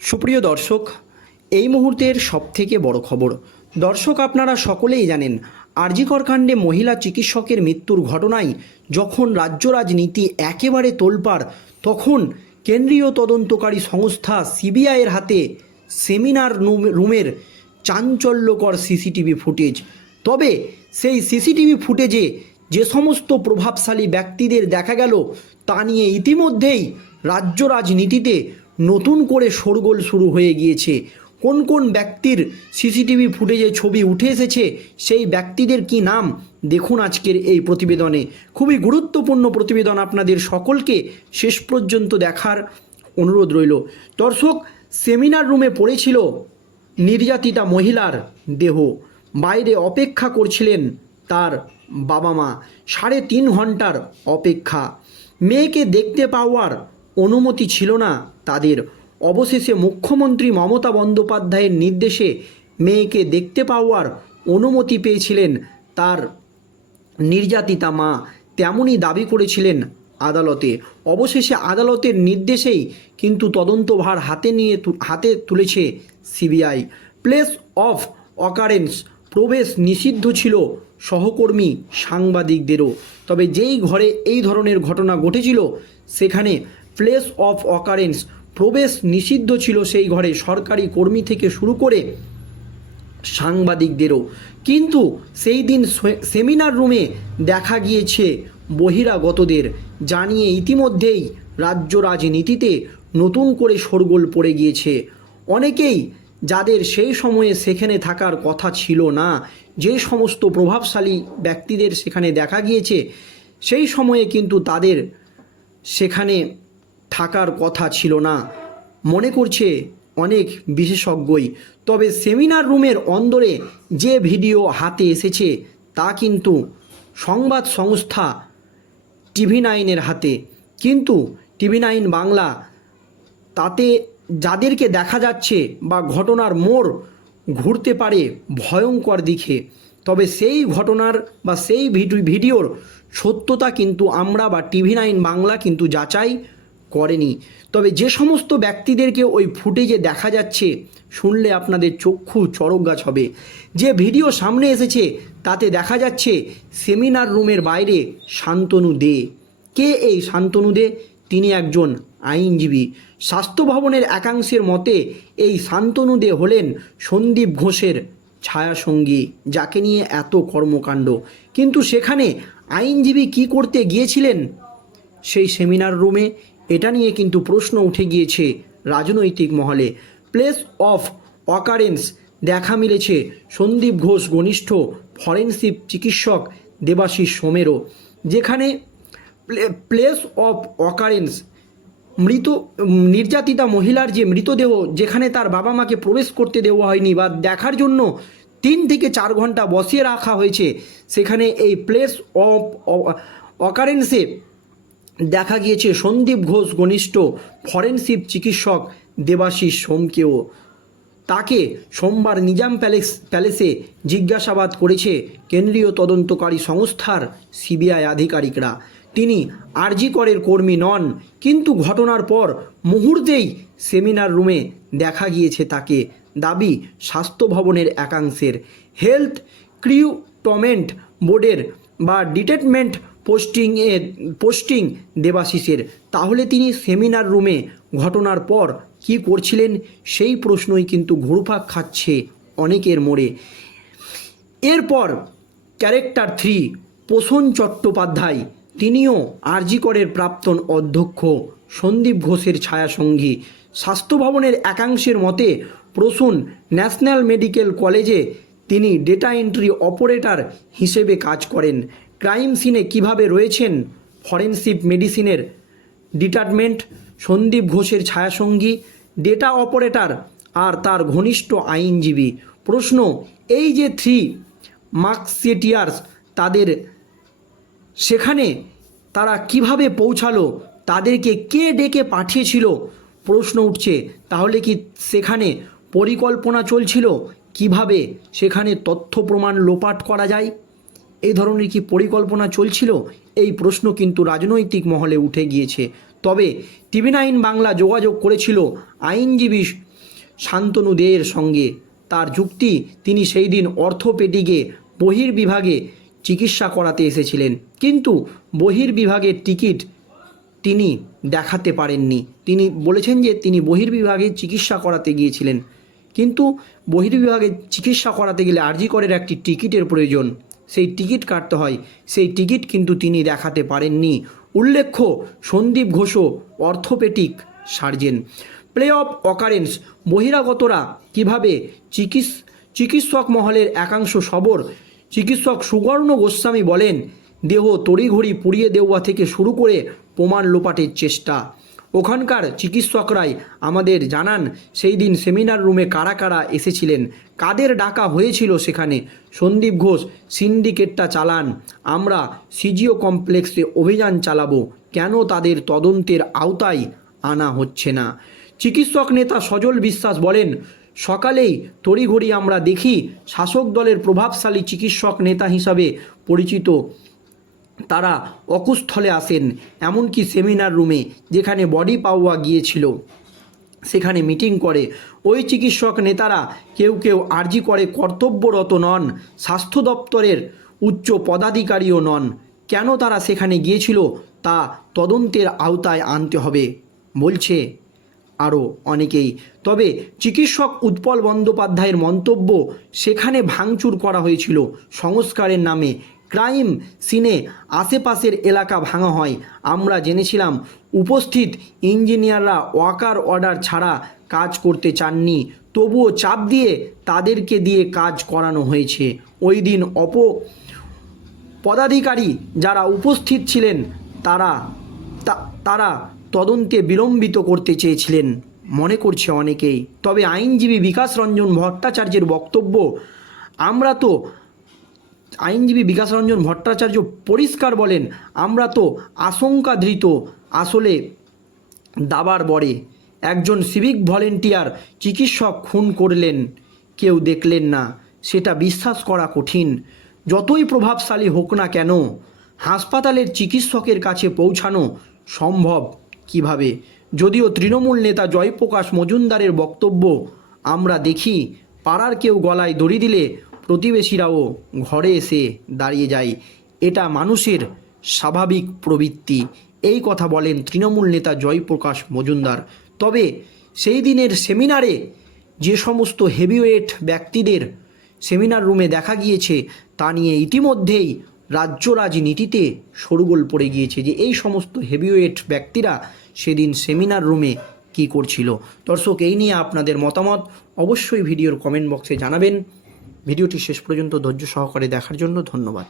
সুপ্রিয় দর্শক, এই মুহূর্তের সবথেকে বড় খবর। দর্শক, আপনারা সকলেই জানেন আরজিকর কাণ্ডে মহিলা চিকিৎসকের মৃত্যুর ঘটনায় যখন রাজ্য রাজনীতি একেবারে তোলপাড়, তখন কেন্দ্রীয় তদন্তকারী সংস্থা সিবিআইয়ের হাতে সেমিনার রুম- রুমের চাঞ্চল্যকর সিসিটিভি ফুটেজ। তবে সেই সিসিটিভি ফুটেজে যে সমস্ত প্রভাবশালী ব্যক্তিদের দেখা গেল, তা নিয়ে ইতিমধ্যেই রাজ্য রাজনীতিতে নতুন করে শোরগোল শুরু হয়ে গিয়েছে। কোন কোন ব্যক্তির সিসিটিভি ফুটেজে ছবি উঠে এসেছে, সেই ব্যক্তিদের কি নাম? দেখুন আজকের এই প্রতিবেদনে। খুবই গুরুত্বপূর্ণ প্রতিবেদন আপনাদের সকলকে শেষ পর্যন্ত দেখার অনুরোধ রইল। দর্শক, সেমিনার রুমে পড়েছিল নির্যাতিতা মহিলার দেহ। বাইরে অপেক্ষা করছিলেন তার বাবা মা। সাড়ে তিন ঘণ্টার অপেক্ষা। মেয়েকে দেখতে পাওয়ার অনুমতি ছিল না। তাদের অবশেষে মুখ্যমন্ত্রী মমতা বন্দ্যোপাধ্যায়ের নির্দেশে মেয়েকে দেখতে পাওয়ার অনুমতি পেয়েছিলেন তার নির্যাতিতা মা। তেমনই দাবি করেছিলেন আদালতে। অবশেষে আদালতের নির্দেশেই কিন্তু তদন্তভার হাতে নিয়ে হাতে তুলেছে সিবিআই। প্লেস অফ অকারেন্স প্রবেশ নিষিদ্ধ ছিল সহকর্মী সাংবাদিকদেরও। তবে যেই ঘরে এই ধরনের ঘটনা ঘটেছিল, সেখানে প্লেস অফ অকারেন্স প্রবেশ নিষিদ্ধ ছিল সেই ঘরে সরকারি কর্মী থেকে শুরু করে সাংবাদিকদেরও। কিন্তু সেই দিন সেমিনার রুমে দেখা গিয়েছে বহিরাগতদের, জানিয়ে ইতিমধ্যেই রাজ্য রাজনীতিতে নতুন করে শোরগোল পড়ে গিয়েছে। অনেকেই যাদের সেই সময়ে সেখানে থাকার কথা ছিল না, যে সমস্ত প্রভাবশালী ব্যক্তিদের সেখানে দেখা গিয়েছে, সেই সময়ে কিন্তু তাদের সেখানে থাকার কথা ছিল না। মনে করছে অনেক বিশেষজ্ঞই। তবে সেমিনার রুমের অন্দরে যে ভিডিও হাতে এসেছে, তা কিন্তু সংবাদ সংস্থা টিভি নাইনের হাতে। কিন্তু টিভি নাইন বাংলা তাতে যাদেরকে দেখা যাচ্ছে বা ঘটনার মোড় ঘুরতে পারে ভয়ঙ্কর দিকে। তবে সেই ঘটনার বা সেই ভিডি- ভিডিওর সত্যতা কিন্তু আমরা বা টিভি নাইন বাংলা কিন্তু যাচাই করেনি। তবে যে সমস্ত ব্যক্তিদেরকে ওই ফুটেজে দেখা যাচ্ছে, শুনলে আপনাদের চক্ষু চড়ক গাছ হবে। যে ভিডিও সামনে এসেছে, তাতে দেখা যাচ্ছে সেমিনার রুমের বাইরে শান্তনু দে। কে এই শান্তনু দে? তিনি একজন আইনজীবী। স্বাস্থ্য ভবনের একাংশের মতে, এই শান্তনু দে হলেন সন্দীপ ঘোষের ছায়াসঙ্গী, যাকে নিয়ে এত কর্মকাণ্ড। কিন্তু সেখানে আইনজীবী কি করতে গিয়েছিলেন? সেই সেমিনার রুমে এটা নিয়ে কিন্তু প্রশ্ন উঠে গিয়েছে রাজনৈতিক মহলে। প্লেস অফ অকারেন্স দেখা মিলেছে সন্দীপ ঘোষ, ঘনিষ্ঠ ফরেন্সিক চিকিৎসক দেবাশিস সোমেরও। যেখানে প্লে- প্লেস অফ অকারেন্স মৃত, নির্যাতিতা মহিলার যে মৃতদেহ, যেখানে তার বাবা মাকে প্রবেশ করতে দেওয়া হয়নি বা দেখার জন্য তিন থেকে চার ঘণ্টা বসিয়ে রাখা হয়েছে, সেখানে এই প্লেস অফ অকারেন্সে দেখা গিয়েছে সন্দীপ ঘোষ, ঘনিষ্ঠ ফরেনসিক চিকিৎসক দেবাশিস সোমকেও। তাকে সোমবার নিজাম প্যালেস প্যালেসে জিজ্ঞাসাবাদ করেছে কেন্দ্রীয় তদন্তকারী সংস্থার সিবিআই আধিকারিকরা। তিনি আরজি করের কর্মী নন, কিন্তু ঘটনার পর মুহূর্তেই সেমিনার রুমে দেখা গিয়েছে তাকে। দাবি, স্বাস্থ্য ভবনের একাংশের। হেলথ ক্রিউটমেন্ট বোর্ডের বা ডিটেটমেন্ট পোস্টিংয়ে পোস্টিং দেবাশিসের। তাহলে তিনি সেমিনার রুমে ঘটনার পর কি করছিলেন? সেই প্রশ্নই কিন্তু ঘুরপাক খাচ্ছে অনেকের মোড়ে। এরপর ক্যারেক্টার থ্রি পোষণ চট্টোপাধ্যায়, তিনিও আরজিকরের প্রাক্তন অধ্যক্ষ সন্দীপ ঘোষের ছায়াসঙ্গী। স্বাস্থ্য ভবনের একাংশের মতে প্রসূন ন্যাশনাল মেডিকেল কলেজে তিনি ডেটা এন্ট্রি অপারেটর হিসেবে কাজ করেন। ক্রাইম সিনে কীভাবে রয়েছেন ফরেনসিক মেডিসিনের ডিপার্টমেন্ট সন্দীপ ঘোষের ছায়াসঙ্গী, ডেটা অপারেটর আর তার ঘনিষ্ঠ আইনজীবী। প্রশ্ন, এই যে থ্রি মার্কসেটিয়ার্স তাদের, সেখানে তারা কীভাবে পৌঁছালো, তাদেরকে কে ডেকে পাঠিয়েছিল? প্রশ্ন উঠছে, তাহলে কি সেখানে পরিকল্পনা চলছিল? কীভাবে সেখানে তথ্য প্রমাণ লোপাট করা যায়? এই ধরনের কি পরিকল্পনা চলছিল? এই প্রশ্ন কিন্তু রাজনৈতিক মহলে উঠে গিয়েছে। তবে টিভি নাইন বাংলা যোগাযোগ করেছিল আইনজীবী শান্তনু দেয়ের সঙ্গে। তার যুক্তি, তিনি সেই দিন অর্থোপেডিকে বহির্বিভাগে চিকিৎসা করাতে এসেছিলেন। কিন্তু বহির্বিভাগের টিকিট তিনি দেখাতে পারেননি। তিনি বলেছেন যে তিনি বহির্বিভাগে চিকিৎসা করাতে গিয়েছিলেন। কিন্তু বহির্বিভাগে চিকিৎসা করাতে গেলে আরজি করের একটি টিকিটের প্রয়োজন। সেই টিকিট কাটতে হয়। সেই টিকিট কিন্তু তিনি দেখাতে পারেননি। উল্লেখ্য, Sandip ঘোষও orthopaedic surgeon. Place of occurrence, বহিরাগতরা কীভাবে চিকিৎস চিকিৎসক মহলের একাংশ সবর? চিকিৎসক সুবর্ণ গোস্বামী বলেন, দেহ তড়িঘড়ি পুড়িয়ে দেওয়া থেকে শুরু করে প্রমাণ লোপাটের চেষ্টা। ওখানকার চিকিৎসকরাই আমাদের জানান, সেই দিন সেমিনার রুমে কারা কারা এসেছিলেন কাদের ডাকা হয়েছিল সেখানে? সন্দীপ ঘোষ, সিন্ডিকেটটা চালান। আমরা সিজিও কমপ্লেক্সে অভিযান চালাবো। কেন তাদের তদন্তের আওতায় আনা হচ্ছে না? চিকিৎসক নেতা সজল বিশ্বাস বলেন, সকালেই তড়িঘড়ি আমরা দেখি শাসক দলের প্রভাবশালী চিকিৎসক নেতা হিসাবে পরিচিত। তারা অকুস্থলে আসেন, এমনকি সেমিনার রুমে, যেখানে বডি পাওয়া গিয়েছিল। সেখানে মিটিং করে। ওই চিকিৎসক নেতারা কেউ কেউ আর্জি করে কর্তব্যরত নন, স্বাস্থ্য দপ্তরের উচ্চ পদাধিকারীও নন। কেন তারা সেখানে গিয়েছিল তা তদন্তের আওতায় আনতে হবে, বলছে আরও অনেকেই। তবে চিকিৎসক উৎপল বন্দ্যোপাধ্যায়ের মন্তব্য সেখানে ভাঙচুর করা হয়েছিল সংস্কারের নামে। ক্রাইম সিনে আশেপাশের এলাকা ভাঙা হয়। আমরা জেনেছিলাম উপস্থিত ইঞ্জিনিয়াররা ওয়াকার অর্ডার ছাড়া কাজ করতে চাননি, তবুও চাপ দিয়ে তাদেরকে দিয়ে কাজ করানো হয়েছে। ওই দিন অপ পদাধিকারী যারা উপস্থিত ছিলেন, তারা তারা তদন্তে বিলম্বিত করতে চেয়েছিলেন, মনে করছে অনেকেই। তবে আইনজীবী বিকাশ রঞ্জন ভট্টাচার্যের বক্তব্য, আমরা তো আইনজীবী বিকাশ রঞ্জন ভট্টাচার্য পরিষ্কার বলেন, আমরা তো আশঙ্কাধৃত। আসলে দাবার বরে একজন সিভিক ভলেন্টিয়ার চিকিৎসক খুন করলেন, কেউ দেখলেন না। সেটা বিশ্বাস করা কঠিন। যতই প্রভাবশালী হোক না কেন, হাসপাতালের চিকিৎসকের কাছে পৌঁছানো সম্ভব কীভাবে? যদিও তৃণমূল নেতা জয়প্রকাশ মজুমদারের বক্তব্য, আমরা দেখি, পাড়ার কেউ গলায় দড়ি দিলে প্রতিবেশীরাও ঘরে এসে দাঁড়িয়ে যায়। এটা মানুষের স্বাভাবিক প্রবৃত্তি। এই কথা বলেন তৃণমূল নেতা জয়প্রকাশ মজুমদার। তবে সেই দিনের সেমিনারে যে সমস্ত হেভিওয়েট ব্যক্তিদের সেমিনার রুমে দেখা গিয়েছে, তা নিয়ে ইতিমধ্যেই রাজ্য রাজনীতিতে শোরগোল পড়ে গিয়েছে যে এই সমস্ত হেভিওয়েট ব্যক্তিরা সেদিন সেমিনার রুমে কি করছিল। দর্শক, এই নিয়ে আপনাদের মতামত অবশ্যই ভিডিওর কমেন্ট বক্সে জানাবেন। ভিডিওটি শেষ পর্যন্ত ধৈর্য সহকারে দেখার জন্য ধন্যবাদ।